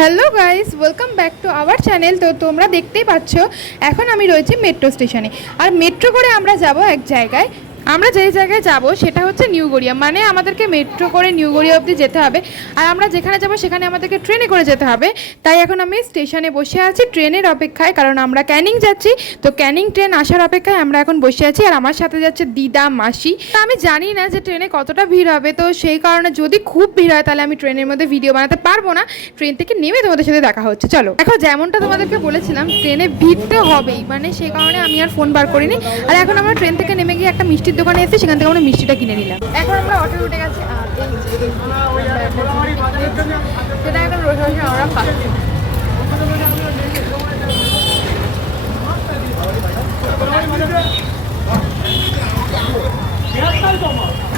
Hello guys, welcome back to our channel. তো তোমরা দেখতেই পাচ্ছ এখন আমি রয়েছি মেট্রো স্টেশনে। আর মেট্রো করে আমরা যাব এক জায়গায়। আমরা যেই জায়গায় যাব সেটা হচ্ছে নিউ গড়িয়া, মানে আমাদেরকে মেট্রো করে নিউ গড়িয়া অবধি যেতে হবে। আর আমরা যেখানে যাব সেখানে আমাদেরকে ট্রেনে করে যেতে হবে। তাই এখন আমি স্টেশনে বসে আছি ট্রেনের অপেক্ষায়, কারণ আমরা ক্যানিং যাচ্ছি। তো ক্যানিং ট্রেন আসার অপেক্ষায় আমরা এখন বসে আছি। আর আমার সাথে যাচ্ছে দিদা, মাসি। তো আমি জানি না যে ট্রেনে কতটা ভিড় হবে, তো সেই কারণে যদি খুব ভিড় হয় তাহলে আমি ট্রেনের মধ্যে ভিডিও বানাতে পারবো না। ট্রেন থেকে নেমে তোমাদের সাথে দেখা হচ্ছে। চলো, দেখো যেমনটা তোমাদেরকে বলেছিলাম ট্রেনে ভিড় তো হবেই, মানে সেই কারণে আমি আর ফোন বার করিনি। আর এখন আমরা ট্রেন থেকে নেমে গিয়ে একটা মিষ্টির দোকানে এসে সেখান থেকে আমরা মিষ্টিটা কিনে নিলাম। এখন আমরা অটো উঠে গেছি আর সেটা এখন রোজ আমরা পাচ্ছি।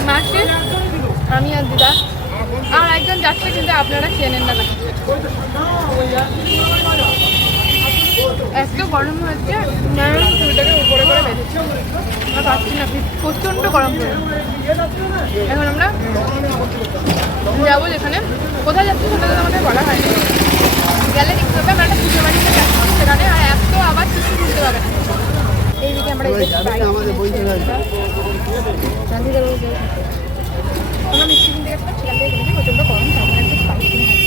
মাসি, আমি আর দিদা আর একজন যাচ্ছে, কিন্তু আপনারা চেনেন না। এত গরম হচ্ছে, চুলটাকে উপরে করে বেঁধেছে, আমরা পাচ্ছি না, প্রচণ্ড গরম পড়ে। এখন আমরা যাবো যেখানে, কোথায় যাচ্ছি সেটা তো আমাদের বলা হয়নি, গেলে দেখতে হবে। আমরা একটা পুজো বাড়িতে যাচ্ছি সেখানে, আর এত আবার কিছু শুনতে পাবে না। এইদিকে আমরা আমরা মিষ্টি কিনতে গেছিলাম, সেখান থেকে কিনেছি। প্রচণ্ড গরম, তারপরে একটু স্পাইসি হয়।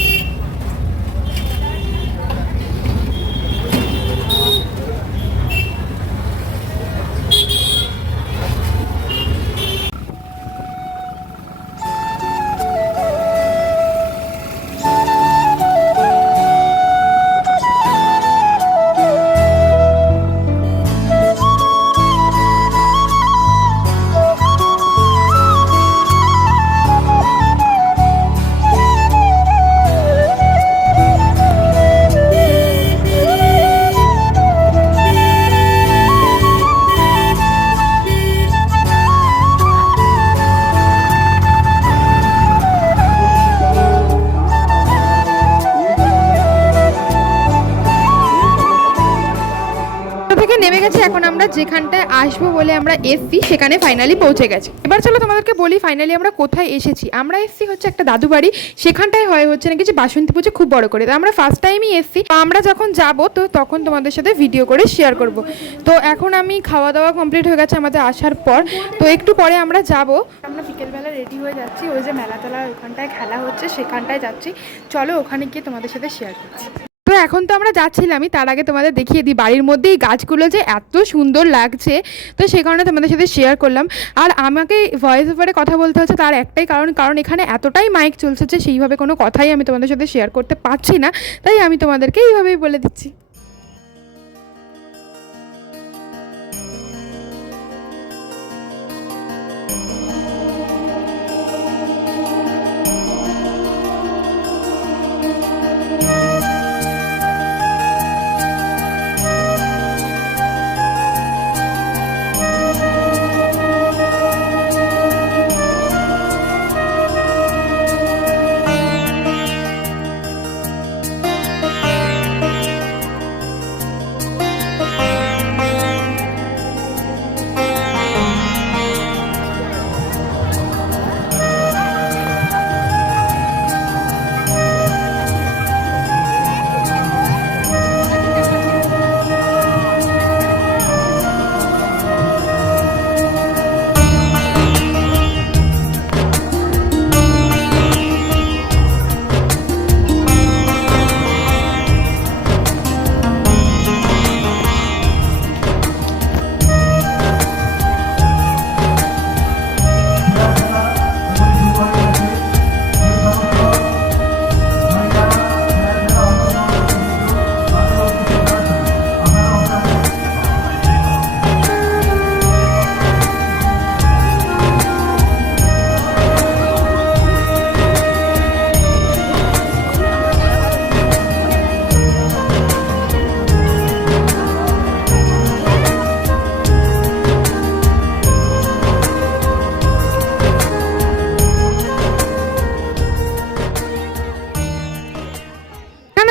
নেমে গেছি, এখন আমরা যেখানটায় আসবো বলে আমরা এসছি সেখানে ফাইনালি পৌঁছে গেছি। এবার চলো তোমাদেরকে বলি ফাইনালি আমরা কোথায় এসেছি। আমরা এসছি হচ্ছে একটা দাদু বাড়ি, সেখানটায় হচ্ছে নাকি যে বাসন্তী পুজো খুব বড় করে। তো আমরা ফার্স্ট টাইমই এসছি, তো আমরা যখন যাব তো তখন তোমাদের সাথে ভিডিও করে শেয়ার করব। তো এখন আমি খাওয়া দাওয়া কমপ্লিট হয়ে গেছে আমাদের আসার পর, তো একটু পরে আমরা যাব। আমরা বিকেলবেলা রেডি হয়ে যাচ্ছি, ওই যে মেলাতলার ওখানটায় খেলা হচ্ছে সেখানটায় যাচ্ছি। চলো ওখানে গিয়ে তোমাদের সাথে শেয়ার করছি। তো এখন তো আমরা যাচ্ছিলামই, তার আগে তোমাদের দেখিয়ে দিই বাড়ির মধ্যেই গাছগুলো যে এত সুন্দর লাগছে, তো সেই কারণে তোমাদের সাথে শেয়ার করলাম। আর আমাকে ভয়েস ওভারে কথা বলতে হচ্ছে তার একটাই কারণ এখানে এতটাই মাইক চলছে যে সেইভাবে কোনো কথাই আমি তোমাদের সাথে শেয়ার করতে পারছি না, তাই আমি তোমাদেরকে এইভাবেই বলে দিচ্ছি।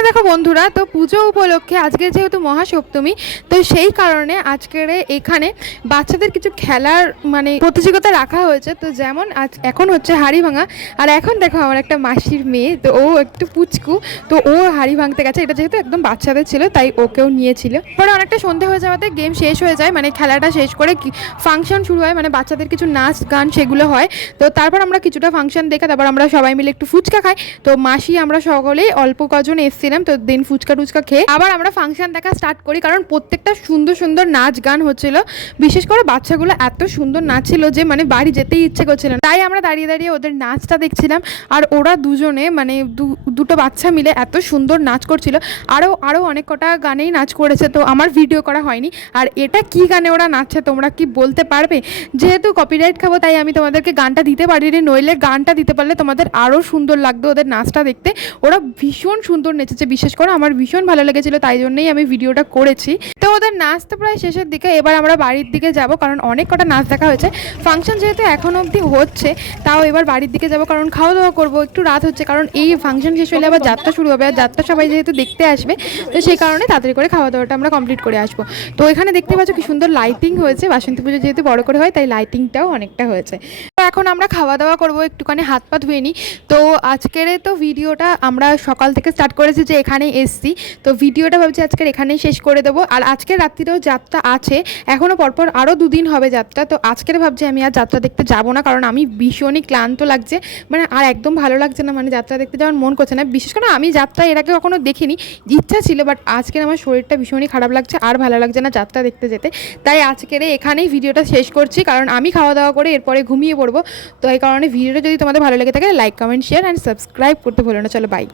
দেখো বন্ধুরা, তো পুজো উপলক্ষে আজকে যেহেতু মহাসপ্তমী, তো সেই কারণে আজকের এখানে বাচ্চাদের কিছু খেলার মানে প্রতিযোগিতা রাখা হয়েছে। তো যেমন এখন হচ্ছে হাড়ি ভাঙা, আর এখন দেখো আমার একটা মাসির মেয়ে, তো ও একটু পুচকু, তো ও হাড়ি ভাঙতে গেছে। এটা যেহেতু একদম বাচ্চাদের ছিল তাই ওকেও নিয়েছিল। পরে অনেকটা সন্ধে হয়ে যাওয়াতে গেম শেষ হয়ে যায়, মানে খেলাটা শেষ করে ফাংশন শুরু হয়, মানে বাচ্চাদের কিছু নাচ গান সেগুলো হয়। তো তারপর আমরা কিছুটা ফাংশন দেখে তারপর আমরা সবাই মিলে একটু ফুচকা খাই। তো মাসি আমরা সকলেই অল্প কজন এসেছিলাম, তো দিন ফুচকা টুচকা খেয়ে আবার আমরা ফাংশন দেখা স্টার্ট করি, কারণ প্রত্যেকটা সুন্দর সুন্দর নাচ গান হচ্ছিল। বিশেষ করে বাচ্চাগুলো এত সুন্দর নাচছিল যে মানে বাড়ি যেতেই ইচ্ছে করছিল না। তাই আমরা দাঁড়িয়ে দাঁড়িয়ে ওদের নাচটা দেখছিলাম। আর ওরা দুজনে মানে দুটো বাচ্চা মিলে এত সুন্দর নাচ করছিল। আরও অনেক কটা গানেই নাচ করেছে, তো আমার ভিডিও করা হয়নি। আর এটা কি গানে ওরা নাচছে তোমরা কি বলতে পারবে? যেহেতু কপিরাইট খাবো তাই আমি তোমাদেরকে গানটা দিতে পারিনি, নইলে গানটা দিতে পারলে তোমাদের আরও সুন্দর লাগতো ওদের নাচটা দেখতে। ওরা ভীষণ সুন্দর নেচেছে, বিশেষ করে আমার ভীষণ ভালো লেগেছিলো, তাই জন্যই আমি ভিডিওটা করেছি। তো ওদের নাচ তো প্রায় শেষের দিকে, এবার আমরা বাড়ির দিকে যাব, কারণ অনেক কটা নাচ দেখা হয়েছে। ফাংশন যেহেতু এখনও অবধি হচ্ছে, তাও এবার বাড়ির দিকে যাব, কারণ খাওয়া দাওয়া করবো, একটু রাত হচ্ছে, কারণ এই ফাংশন শেষ হলে আবার যাত্রা শুরু হবে, আর যাত্রা সবাই যেহেতু দেখতে আসবে, তো সেই কারণে তাড়াতাড়ি করে খাওয়া দাওয়াটা আমরা কমপ্লিট করে আসবো। তো এখানে দেখতে পাচ্ছ কি সুন্দর লাইটিং হয়েছে, বাসন্তী পুজো যেহেতু বড় করে হয় তাই লাইটিংটাও অনেকটা হয়েছে। তো এখন আমরা খাওয়া দাওয়া করবো, একটুখানি হাত পা ধুয়ে নিই। তো আজকের তো ভিডিওটা আমরা সকাল থেকে স্টার্ট করেছি যে এখানেই এসছি, তো ভিডিওটা ভাবছি আজকের এখানেই শেষ করে দেবো। আর আজকের রাত্রিতেও যাত্রা আছে, এখনও পরপর আরও দুদিন হবে যাত্রা। তো আজকের ভাবছি আমি আর যাত্রা দেখতে যাব না, কারণ আমি ভীষণই ক্লান্ত লাগছে, মানে আর একদম ভালো লাগছে না, মানে যাত্রা দেখতে যাওয়ার মন করছে না। বিশেষ করে আমি যাত্রা এর আগে কখনো দেখিনি, ইচ্ছা ছিল, বাট আজকের আমার শরীরটা ভীষণই খারাপ লাগছে, আর ভালো লাগছে না যাত্রা দেখতে যেতে। তাই আজকের এখানেই ভিডিওটা শেষ করছি, কারণ আমি খাওয়া দাওয়া করে এরপরে ঘুমিয়ে পড়বো। তো এই কারণে ভিডিওটা যদি তোমাদের ভালো লেগে থাকে like comment share and subscribe করতে ভুলো না। চলো বাই।